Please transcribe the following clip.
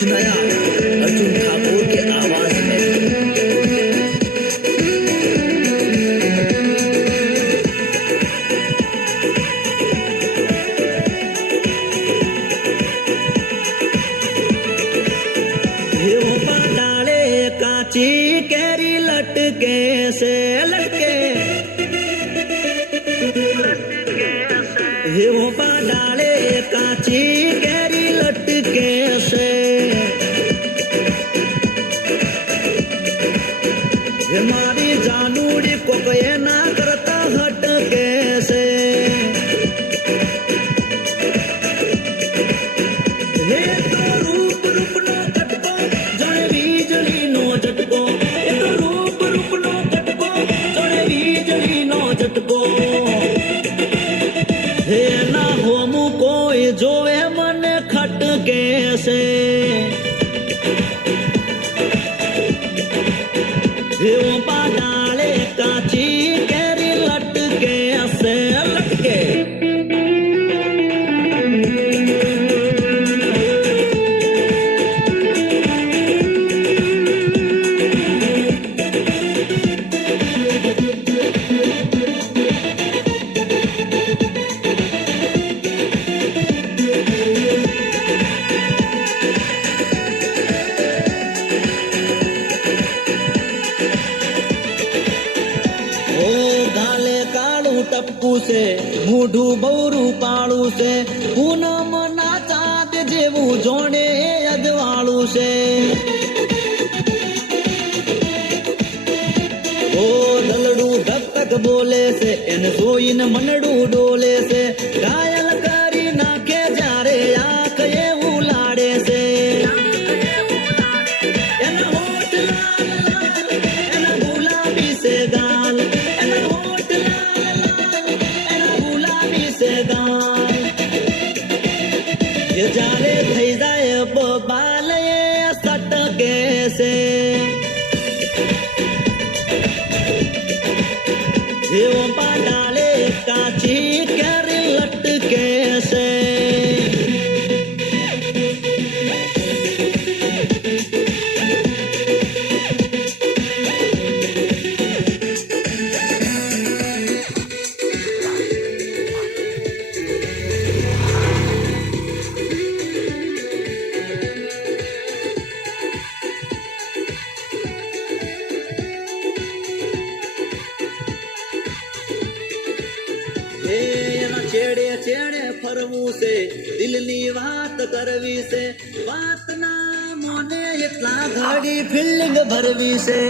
नया अर्जुन ठाकुर के आवाज में डाले काची कैरी लटके से लटके डाले काची कैरी लटके से मारी जानूड़ी को ना करता हट कैसे हे तो रूप रूप नो कटको जड़े बीजली नो झटको हे तो रूप रूप नो कटको जड़े बीजली नो झटको हे ना होमु कोई जोवे मन खट कैसे डाले काची कैरी लटके से लटके टप्पू से मूढू बौरू पाड़ू से पूनम ना चाँद जेवू जोड़े अजवाड़ू से ओ दलड़ू धक तक बोले से इन सोइन मनड़ू डोले से घायल करी नाखे जारे आँख ये उलाड़े से इन होठ लाल लाल इन गुलाबी से गाल इन होठ ये जारे थई जाए बाल ये सटके से ये डाले काची कैरी लटके से चेड़े चेड़े फरवू से दिलनी बात करवी से बात ना मोने इतना घड़ी फीलिंग भरवी से